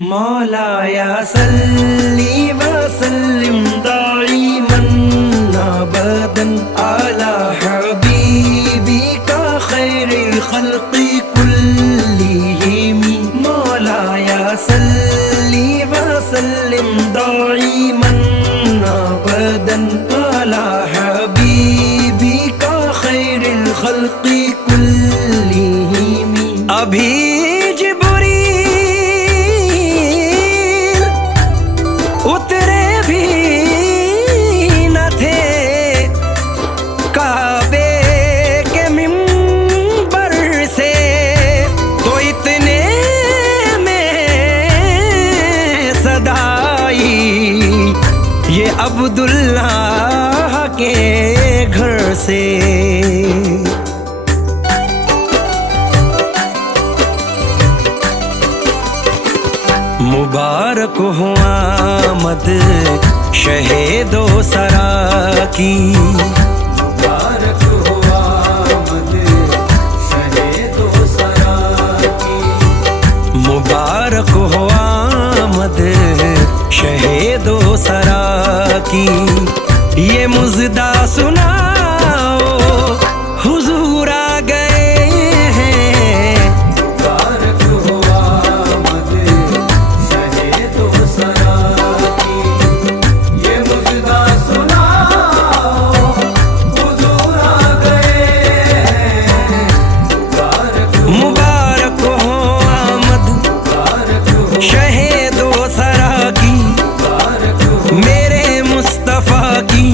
मौलाया सल्ली व सल्लिम दाइमन अबदन अला हबीबिका खैरिल खल्क़ि कुल्लिहिम। मौलाया सल्ली व सल्लिम दाइमन अबदन अला हबीबिका खैरिल खल्क़ि कुल्लिहिम। अभी उतरे भी न थे काबे के मिंबर से, तो इतने में सदाई ये अब्दुल्लाह के घर से। मुबारक हो आमद शहीदो सरा की। मुबारक हो आमद शहीदो सरा की। मुबारक हो आमद शहीदो सरा की। ये मुज़दा सुनाओ हुजूर आ गए हैं। मुबारक हो आमद शहीदो सरा की। ये मुज़दा सुनाओ हुजूर आ गए हैं। मुबारक हो आमद शहीदो सरा की। मेरे मुस्तफ़ा की।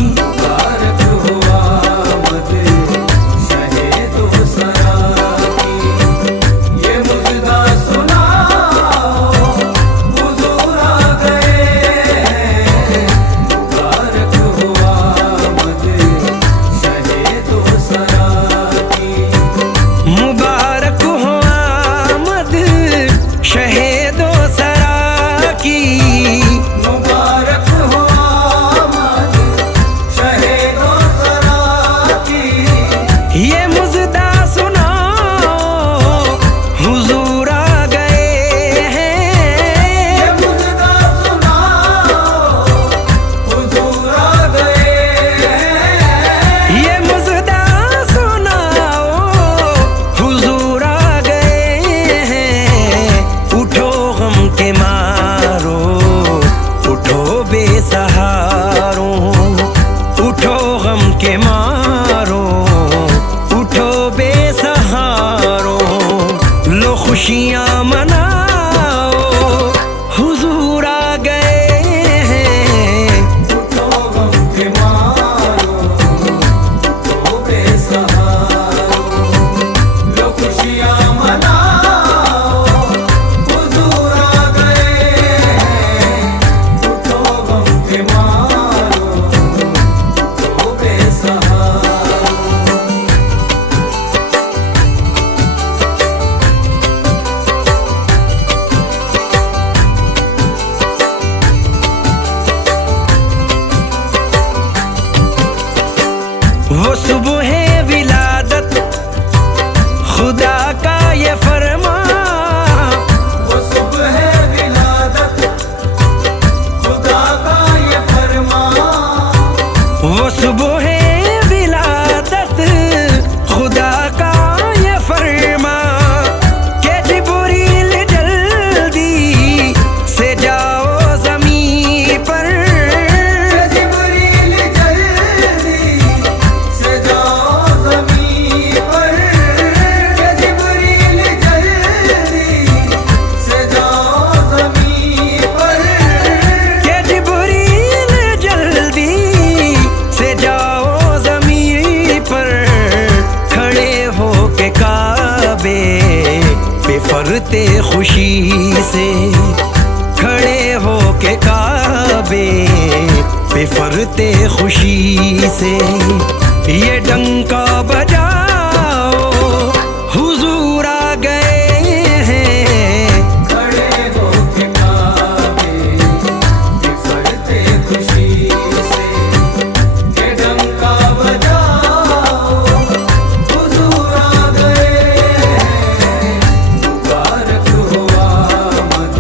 खुशियाँ मनाओ हुजूर आ गए हैं। उठो गम के मारो, उठो बेसहारो। लो खुशियाँ मनाओ हुजूर आ गए हैं। उठो गम के मारो, उठो बेसहारो। वो सुबह विलादत खुदा का ये फरमा। वो सुबह विलादत खुदा का ये फरमा। वो सुबह विलादत खुदा का ये फरमा। के जिब्रील जल्दी से जाओ ज़मीन पर। फरते खुशी से खड़े हो के काबे पे फरते खुशी से। ये डंका बजाओ हुजूर आ गए हैं। खड़े हो के काबे पे फरते खुशी से। ये डंका बजाओ हुजूर आ गए हैं। मुबारक हो आमद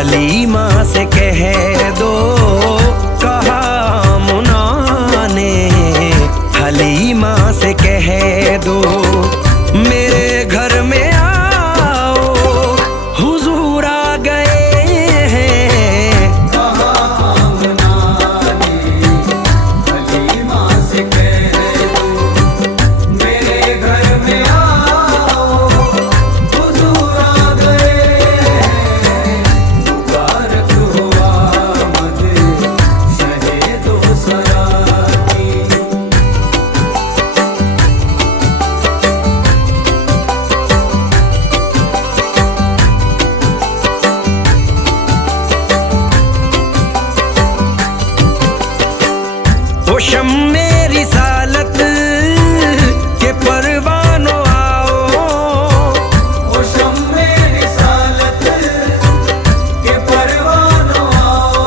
हलीमा से कह दो, कहा मुना ने हलीमा से कह दो, मेरे घर में आओ हुजूर आ गए हैं। कहा मुना ने हलीमा से कह दो, मेरे घर में आओ हुजूर आ गए हैं। मुबारक हो आमद शहे दो सरा की। ओ शम्मे रिसालत के परवानों आओ, ओ शम्मे रिसालत के परवानों आओ,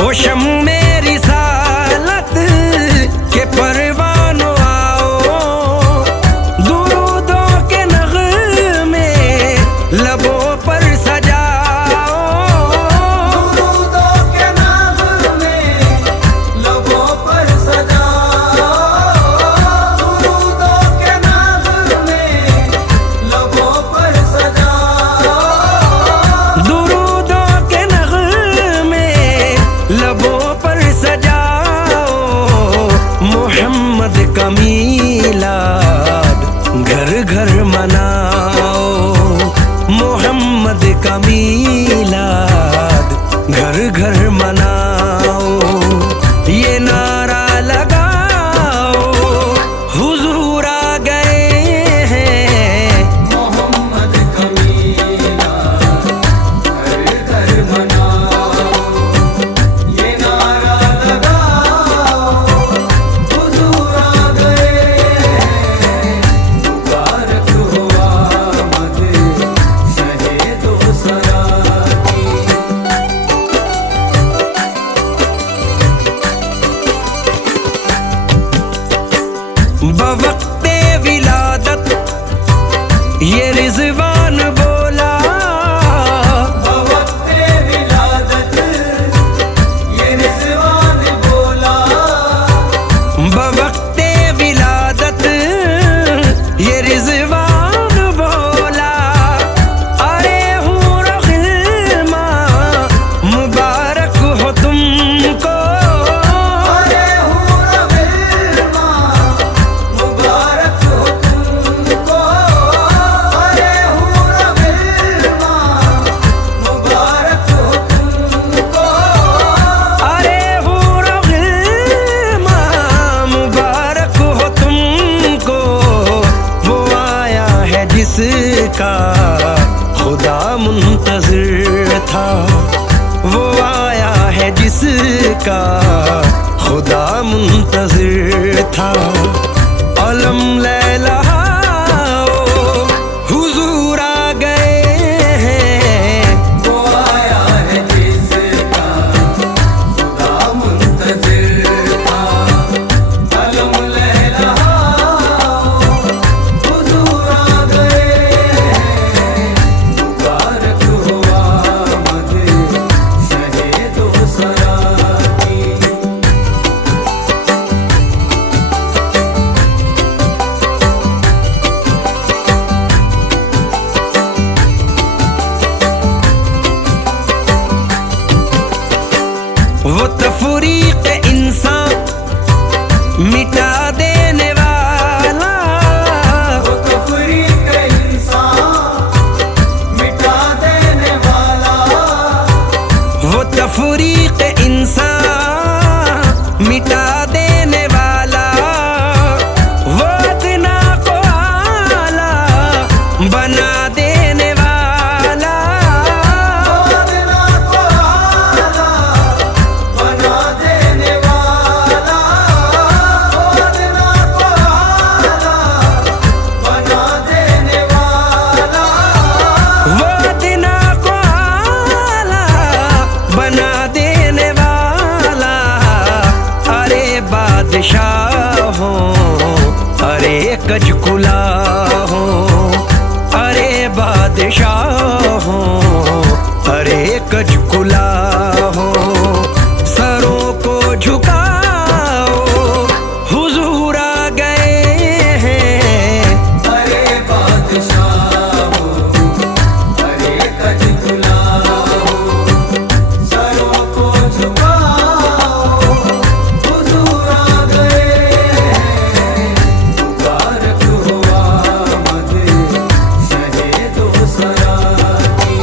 ओ शम्मे रिसालत के परवानों आओ, दुरूदों के नग़मे लबों पर सजाओ, दुरूदों के नग़मे लबों पर सजाओ, दुरूदों के नग़मे लबों पर सजाओ। दुरूदों के नग़मे लबों पर सजाओ, मोहम्मद का मीलाद घर घर मनाओ, मोहम्मद का मीलाद घर घर मनाओ, ये नारा लगाओ हुजूर आ गए हैं। मोहम्मद का मीलाद घर घर मनाओ, ये नारा लगाओ हुजूर आ गए हैं। मुबारक हो आमद शहे दो सरा की। बवक्ते विलादत ये रिजवान बोला, बवक्ते विलादत ये रिज़वान बोला, बवक्ते विलादत ये रिजवान बोला, अरे हूर गिल्मा मुबारक हो तुमको, अरे हूर गिल्मा मुबारक हो तुमको, अरे हूर गिल्मा मुबारक हो तुमको। अरे हूर गिल्मा मुबारक हो तुमको, वो आया है जिसका खुदा मुंतज़िर था, वो आया है जिसका खुदा मुंतज़िर था, अलम लहलहाओ हुजूर आ गए हैं। वो आया है जिसका खुदा मुंतज़िर था, अलम लहलहाओ हुजूर आ गए हैं। मुबारक हो आमद शहे दो सरा की। वो तफरीक इंसान मिटा देने वाला, वो तफरीक इंसान मिटा देने वाला, वो तफरीक इंसान मिटा देने वाला, वो अदना को आला बना देने वाला, अदना को आला बना देने वाला, अदना को आला बना देने वाला। वो अदना को आला बना देने वाला, अरे बादशाहों अरे कजकुला हो, अरे बादशाहों अरे कजकुला हो सरों को झुकाओ, हुजूर आ गए हैं। अरे बादशाह हो, अरे कजकुला हो, सरों को झुकाओ, हुजूर आ गए हैं। मुबारक हो आमद शहे दो सरा की।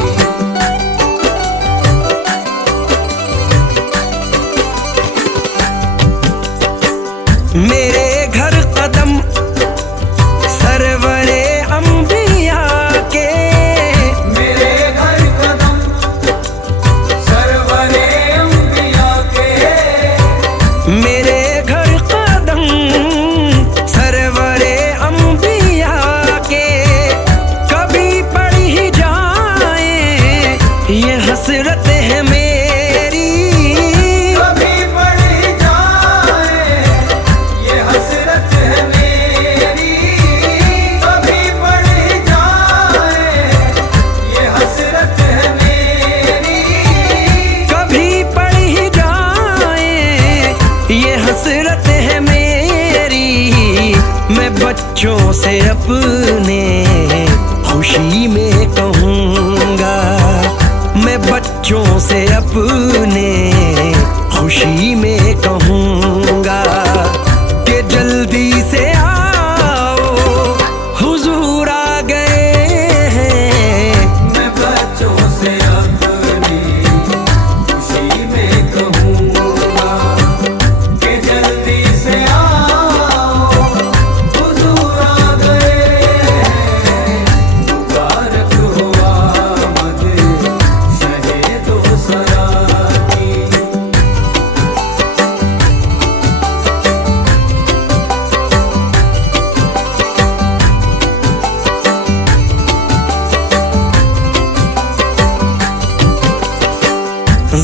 मेरे घर कदम सरवरे अंबिया के, मेरे घर कदम सरवरे अंबिया के। मेरे घर कदम सरवरे अंबिया के। कभी पड़ ही जाए ये हसरत है मेरी, कभी पड़ जाए ये हसरत है मेरी, कभी पड़ जाए ये हसरत है मेरी। कभी पड़ ही जाए ये हसरत है मेरी। मैं बच्चों से अपने खुशी में कहूँगा, मैं बच्चों से अपने खुशी में कहूँगा कि जल्दी से आओ हुजूर आ गए हैं। मैं बच्चों से अपनी खुशी में कहूँगा कि जल्दी से आओ, हुजूर आ गए हैं। मुबारक हो आमद शहे दो सरा की।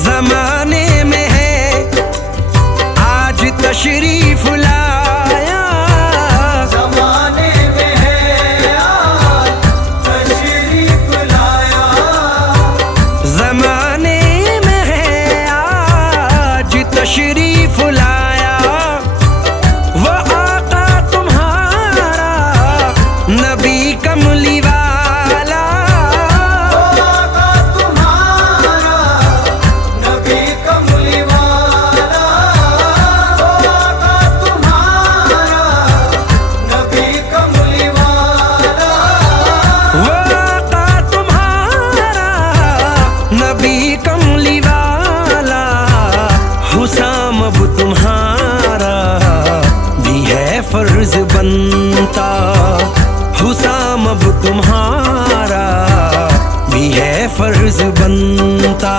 जमाने में है आज तशरीफ लाया, ज़माने में है आज तशरीफ लाया। जमाने में है आज तशरीफ लाया। वो आका तुम्हारा नबी कमली वाला, आका तुम्हारा नबी कमली वाला, आका तुम्हारा नबी कमली वाला। वो आका तुम्हारा नबी कमली वाला। हुसाम अब तुम्हारा भी है फर्ज बनता, हुसाम अब तुम्हारा भी है फर्ज बनता।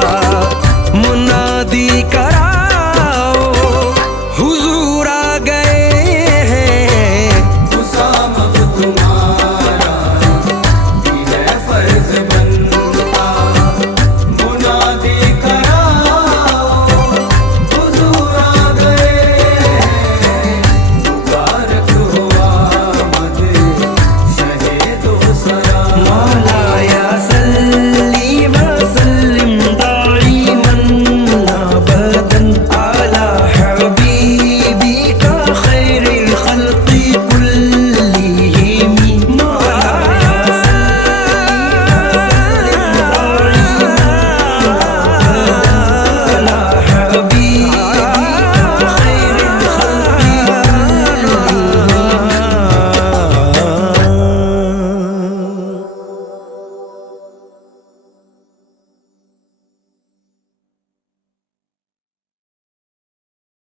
मुनादी करा